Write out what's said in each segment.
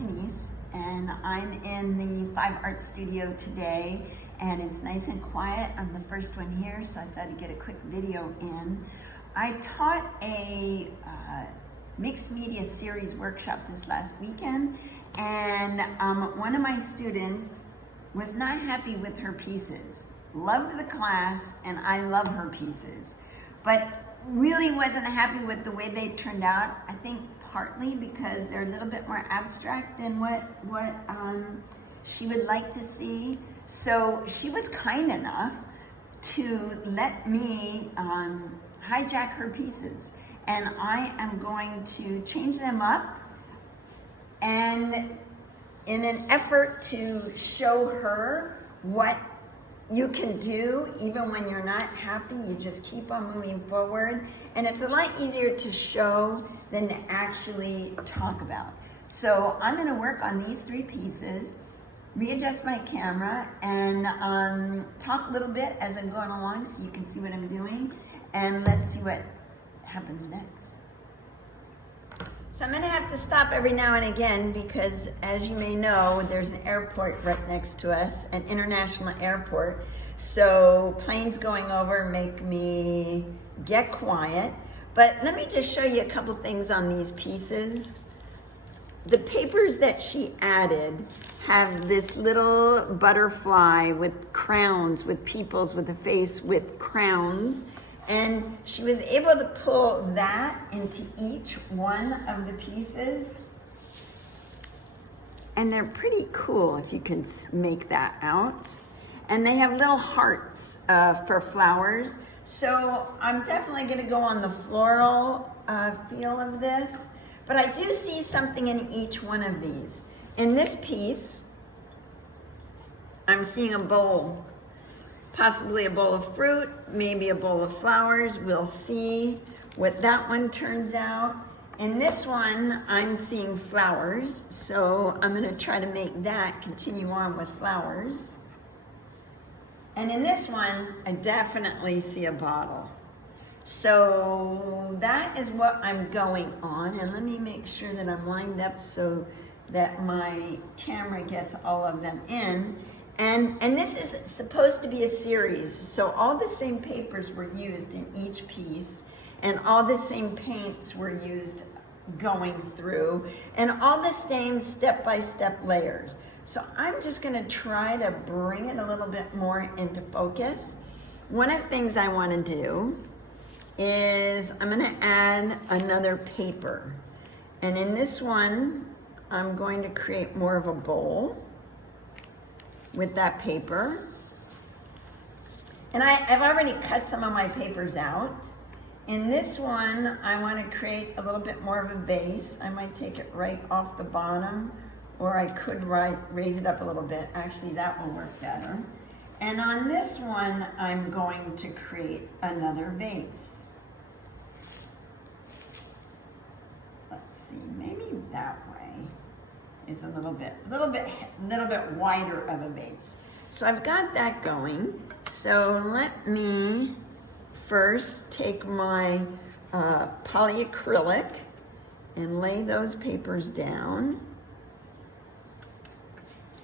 Denise, and I'm in the Five Art Studio today, and it's nice and quiet. I'm the first one here, so I thought I'd get a quick video in. I taught a mixed media series workshop this last weekend, and one of my students was not happy with her pieces. Loved the class, and I love her pieces, but really wasn't happy with the way they turned out. I think partly because they're a little bit more abstract than what she would like to see. So she was kind enough to let me hijack her pieces, and I am going to change them up, and in an effort to show her what you can do even when you're not happy. You just keep on moving forward, and it's a lot easier to show than to actually talk about. So I'm going to work on these three pieces, readjust my camera, and talk a little bit as I'm going along so you can see what I'm doing, and let's see what happens next. So I'm going to have to stop every now and again because, as you may know, there's an airport right next to us, an international airport. So planes going over make me get quiet. But let me just show you a couple things on these pieces. The papers that she added have this little butterfly with crowns, with peoples, with a face with crowns. And she was able to pull that into each one of the pieces. And they're pretty cool if you can make that out. And they have little hearts for flowers. So I'm definitely gonna go on the floral feel of this. But I do see something in each one of these. In this piece, I'm seeing a bowl. Possibly a bowl of fruit, maybe a bowl of flowers. We'll see what that one turns out. In this one, I'm seeing flowers, so I'm gonna try to make that continue on with flowers. And in this one, I definitely see a bottle. So that is what I'm going on, and let me make sure that I'm lined up so that my camera gets all of them in. And this is supposed to be a series, so all the same papers were used in each piece, and all the same paints were used going through, and all the same step-by-step layers. So I'm just gonna try to bring it a little bit more into focus. One of the things I wanna do is I'm gonna add another paper. And in this one, I'm going to create more of a bowl with that paper. And I've already cut some of my papers out. In this one, I want to create a little bit more of a vase. I might take it right off the bottom, or I could raise it up a little bit. Actually, that will work better. And on this one, I'm going to create another vase. Let's see, maybe that way is a little bit wider of a base. So I've got that going. So let me first take my polyacrylic and lay those papers down.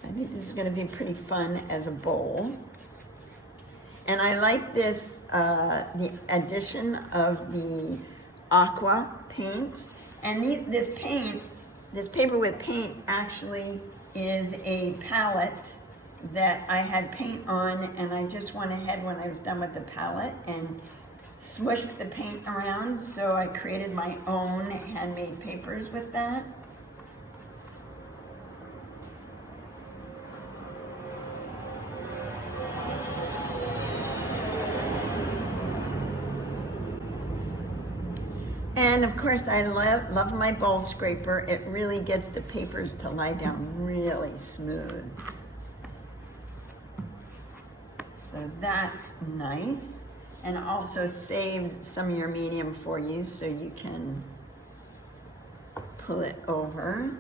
I think this is going to be pretty fun as a bowl. And I like this, the addition of the aqua paint. And this paper with paint actually is a palette that I had paint on, and I just went ahead when I was done with the palette and swished the paint around, so I created my own handmade papers with that. And of course, I love my bowl scraper. It really gets the papers to lie down really smooth. So that's nice. And also saves some of your medium for you so you can pull it over.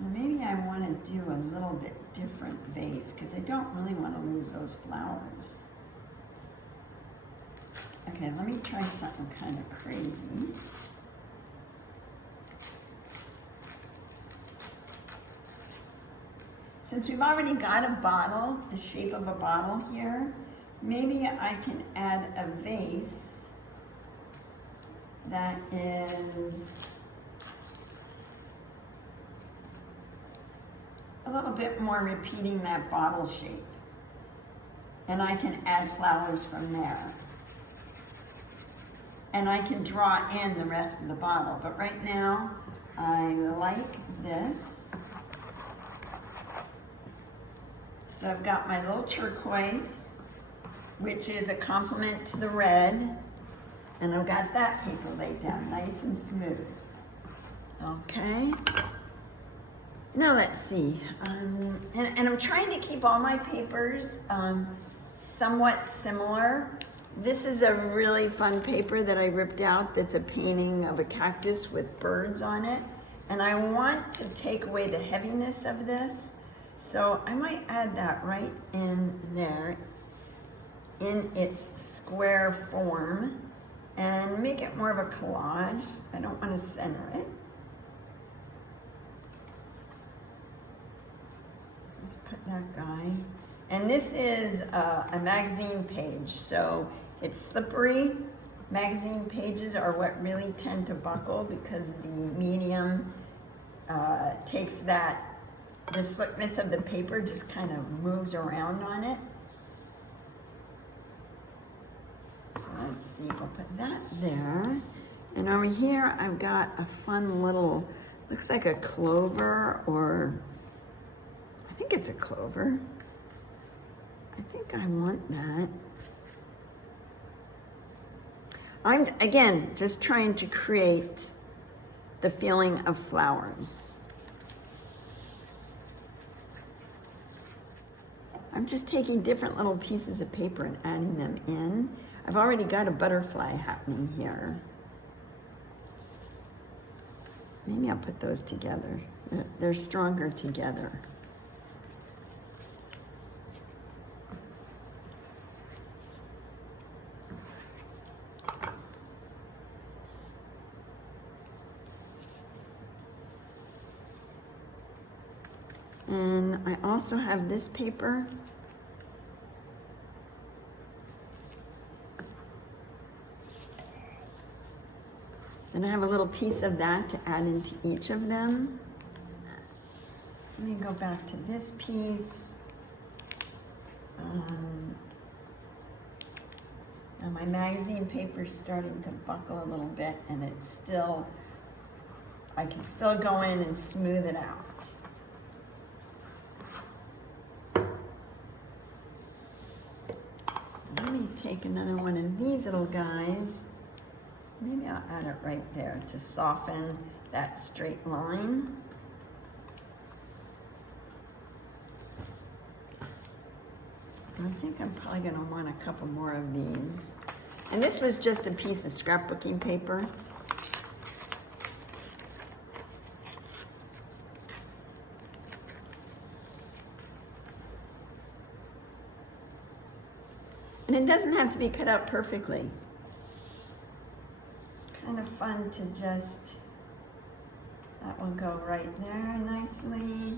Maybe I want to do a little bit different vase because I don't really want to lose those flowers. Okay, let me try something kind of crazy. since we've already got a bottle, the shape of a bottle here, maybe I can add a vase that is a little bit more repeating that bottle shape. And I can add flowers from there. And I can draw in the rest of the bottle. But right now, I like this. So I've got my little turquoise, which is a complement to the red. And I've got that paper laid down nice and smooth. Okay. Now let's see. And I'm trying to keep all my papers somewhat similar. This is a really fun paper that I ripped out that's a painting of a cactus with birds on it. And I want to take away the heaviness of this. So I might add that right in there in its square form and make it more of a collage. I don't want to center it. Let's put that guy. And this is a magazine page, so it's slippery. Magazine pages are what really tend to buckle because the medium takes the slickness of the paper, just kind of moves around on it. So let's see, we'll put that there. And over here, I've got a fun little, looks like a clover, or I think it's a clover. I think I want that. I'm, again, just trying to create the feeling of flowers. I'm just taking different little pieces of paper and adding them in. I've already got a butterfly happening here. Maybe I'll put those together. They're stronger together. And I also have this paper. And I have a little piece of that to add into each of them. Let me go back to this piece. Now my magazine paper is starting to buckle a little bit, and it's still, I can still go in and smooth it out. Let me take another one of these little guys. Maybe I'll add it right there to soften that straight line. I think I'm probably going to want a couple more of these. And this was just a piece of scrapbooking paper. And it doesn't have to be cut out perfectly. It's kind of fun to just, that will go right there nicely.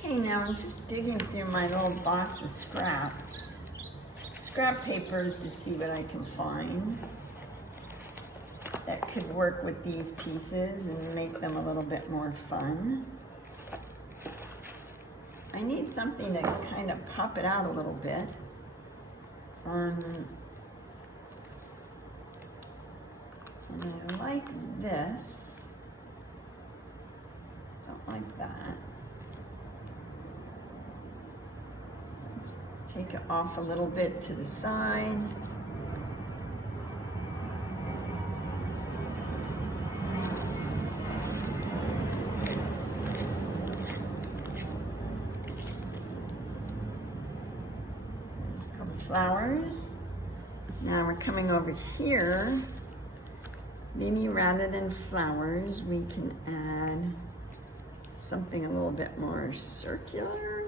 Okay, now I'm just digging through my little box of scrap papers to see what I can find that could work with these pieces and make them a little bit more fun. I need something to kind of pop it out a little bit. And I like this. Don't like that. Let's take it off a little bit to the side. Flowers. Now we're coming over here. Maybe rather than flowers, we can add something a little bit more circular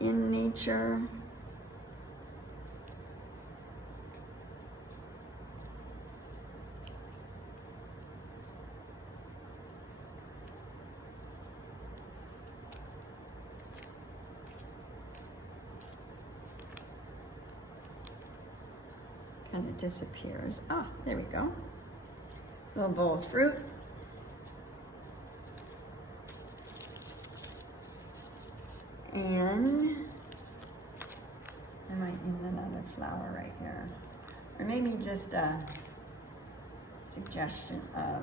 in nature. And it disappears. Ah, there we go. A little bowl of fruit. And I might need another flower right here. Or maybe just a suggestion of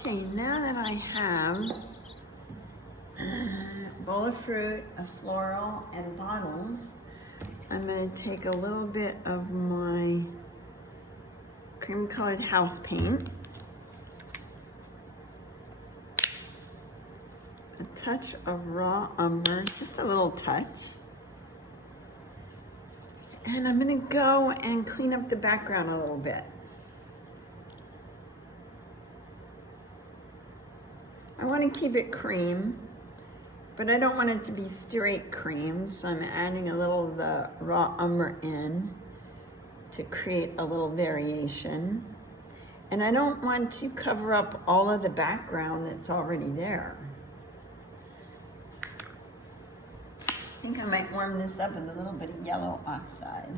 okay, now that I have a bowl of fruit, a floral, and bottles, I'm going to take a little bit of my cream colored house paint, a touch of raw umber, just a little touch, and I'm going to go and clean up the background a little bit. I want to keep it cream, but I don't want it to be straight cream, so I'm adding a little of the raw umber in to create a little variation. And I don't want to cover up all of the background that's already there. I think I might warm this up with a little bit of yellow oxide.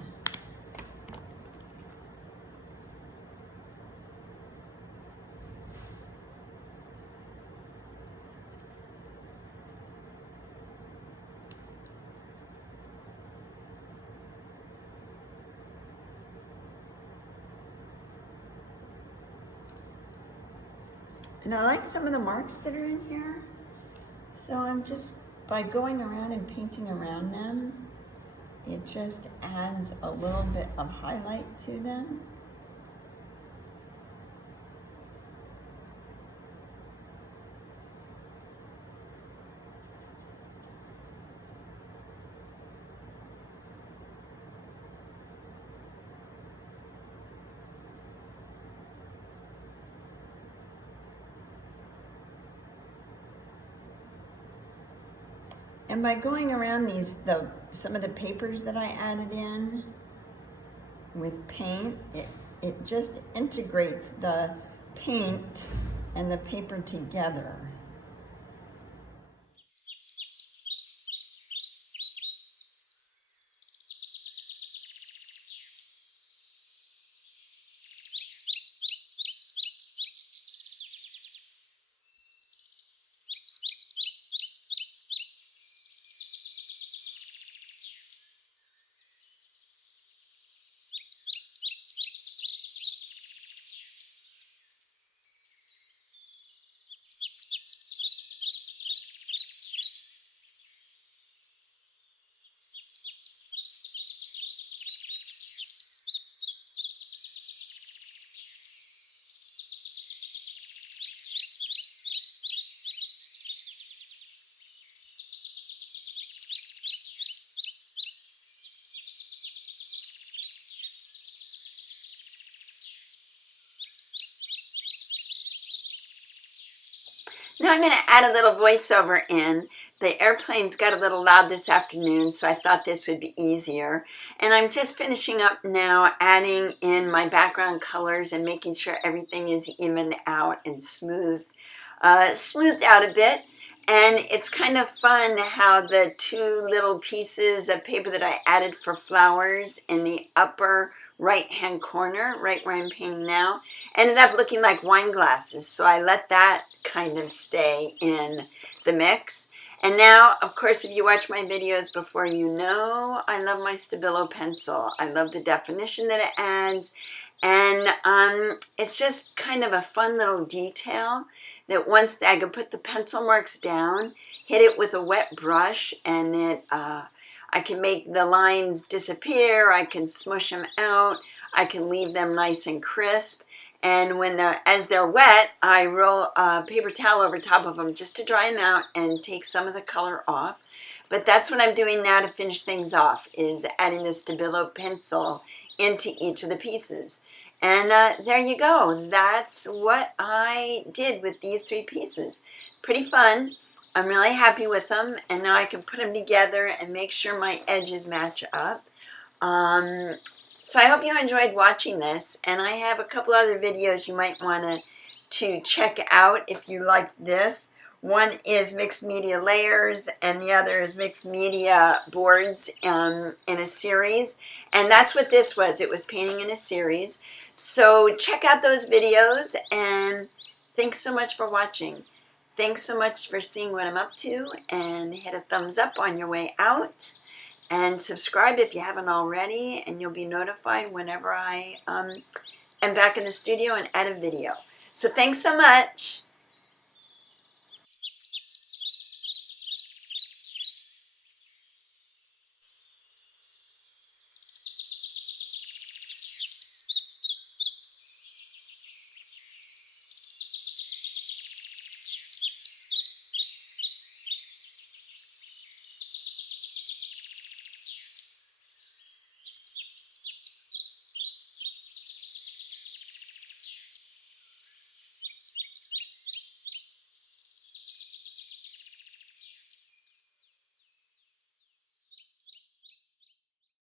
And I like some of the marks that are in here. So I'm just, by going around and painting around them, it just adds a little bit of highlight to them. And by going around some of the papers that I added in with paint, it just integrates the paint and the paper together. Now I'm going to add a little voiceover in. The airplanes got a little loud this afternoon, so I thought this would be easier. And I'm just finishing up now, adding in my background colors and making sure everything is evened out and smoothed out a bit. And it's kind of fun how the two little pieces of paper that I added for flowers in the upper right-hand corner, right where I'm painting now, ended up looking like wine glasses. So I let that kind of stay in the mix. And now, of course, if you watch my videos before, you know I love my Stabilo pencil. I love the definition that it adds. And it's just kind of a fun little detail that once I can put the pencil marks down, hit it with a wet brush, and I can make the lines disappear, I can smush them out, I can leave them nice and crisp. And as they're wet, I roll a paper towel over top of them just to dry them out and take some of the color off. But that's what I'm doing now to finish things off, is adding the Stabilo pencil into each of the pieces. And there you go. That's what I did with these three pieces. Pretty fun. I'm really happy with them. And now I can put them together and make sure my edges match up. So I hope you enjoyed watching this. And I have a couple other videos you might want to check out if you like this. One is mixed media layers, and the other is mixed media boards in a series. And that's what this was. It was painting in a series. So check out those videos, and thanks so much for watching. Thanks so much for seeing what I'm up to, and hit a thumbs up on your way out. And subscribe if you haven't already, and you'll be notified whenever I am back in the studio and add a video. So thanks so much.